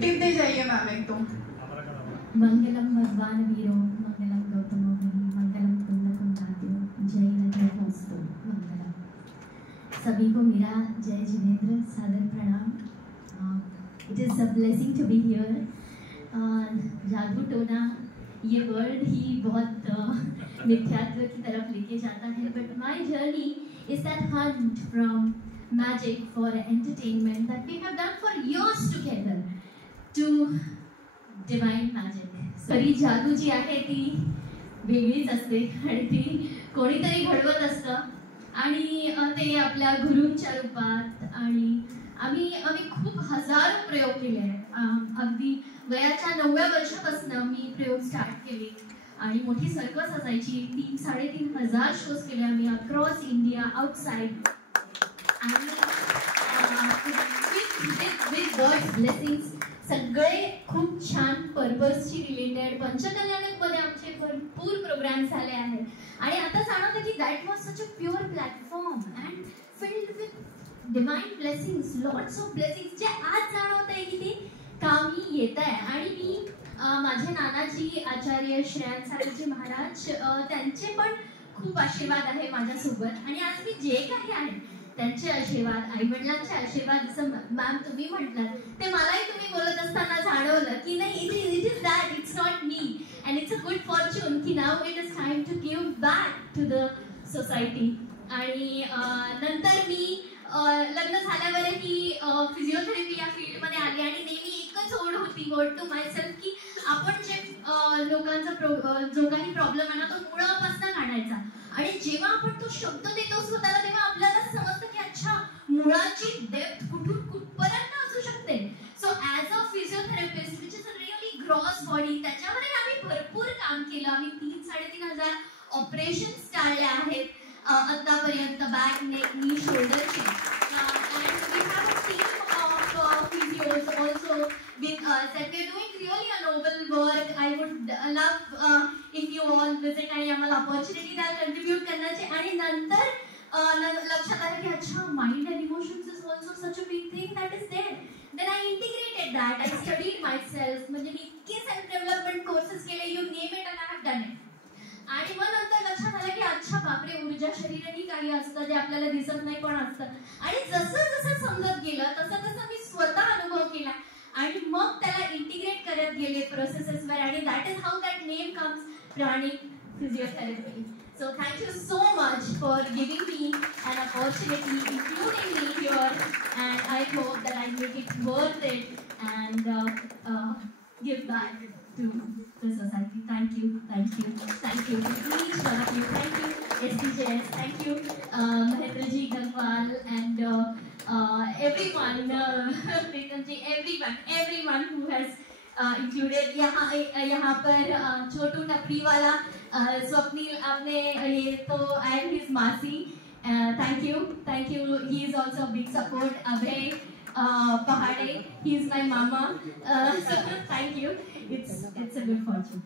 Tip दे जाइए ma'am एक तो। मंगलम भगवान वीरो मंगलम गौतम मंगलम कुंद कुंदाद्यो जय नमोस्तु मंगलम। सभी को मेरा जय जिनेंद्र सादर प्रणाम। It is a blessing to be here. जादू टोना ये वर्ड ही बहुत मिथ्यात्व की तरफ लेके जाता है, but my journey is that Hunt from magic for entertainment that we have done for years together to divine magic. खरी जादू जी आहे ती वेगळीच असते आणि ती कोणीतरी घडवत असतं आणि ते आपल्या गुरूंच्या रूपात आणि आम्ही खूप हजारो प्रयोग केले आहेत. अगदी वयाच्या 9व्या वर्षापासून मी प्रयोग स्टार्ट केले आणि मोठी सर्कस असायची. 3,500 शोज केले आम्ही अक्रॉस इंडिया आउटसाइड. आणि विथ गॉड्स ब्लेसिंग्स सगळे खूप छान पर्पजशी रिलेटेड पंचकल्याणमध्ये आमचे भरपूर प्रोग्राम झाले आहेत. आणि आता जाणवतं की that was such a pure platform and filled with divine blessings, lots of blessings, जे आज जाणवत आहे की ते कामी येत आहे. आणि मी माझे नानाजी आचार्य श्रेयांश साहेबजी महाराज त्यांचे पण खूप आशीर्वाद आहे माझ्यासोबत. आणि आज मी जे काही आहे त्यांचे आशीर्वाद, आईवडिलांचे आशीर्वाद, जसं मॅम तुम्ही म्हटलं ते मलाही तुम्ही बोलत असताना जाणवलं की नाही, it is that, it's not me and it's a good fortune की नाव it is time to give back to the society. आणि नंतर मी लग्न झाल्यावरही फिजिओथेरपी या फील्डमध्ये आली आणि नेहमी एकच ओढ होती, वर्ड टू माय सेल्फ, की आपण जे लोकांचा जो काही प्रॉब्लेम आहे ना तो मुळापासून काढायचा. आणि जेव्हा आपण तो शब्द देतो स्वतःला तेव्हा आपल्याला समजतं की अच्छा, मुळाची डेप्थ कुठून कुठपर्यंत असू शकते. So as a physiotherapist which is a really gross body, त्याच्यामध्ये आम्ही भरपूर काम केलं. आम्ही 3,500 ऑपरेशन्स टाळले आहेत आतापर्यंत, बॅक, नेक, नी, शोल्डरचे. And we have a team of physios also with us and we are doing really a noble work. I would love if you all visit आणि आम्हाला opportunity द्याल contribute करण्याचे. आणि नंतर लक्षात आलं की अच्छा, mind and emotions is also such a big thing that is there. Then I integrated that. I studied myself. म्हणजे मी इतके self development courses केले, you name it and I have done it. आणि मग नंतर लक्षात आलं की अच्छा बापरे, ऊर्जा शरीरही काही असतं जे आपल्याला दिसत नाही पण असतं. आणि जसं जसं समजत गेलं तसं तसं मी स्वतः अनुभव केला आणि मग त्याला इंटिग्रेट करत गेले प्रोसेसेसवर. आणि that is how that name comes, pranic physiotherapy. So thank you so much for giving me an opportunity, including me here, and I hope that I make it worth it and give back to the society. Thank you, thank you, thank you to each one of you. Thank you SDJS, thank you Mahendraji Gangwal and everyone, Pritamji, everyone who has included. यहाँ पर छोटू टपरी वाला स्वप्निल आपने ये तो I am his मासी. Thank you. He is also a big support. Abhay Pahade, he is my mama. So thank you. It's a good fortune.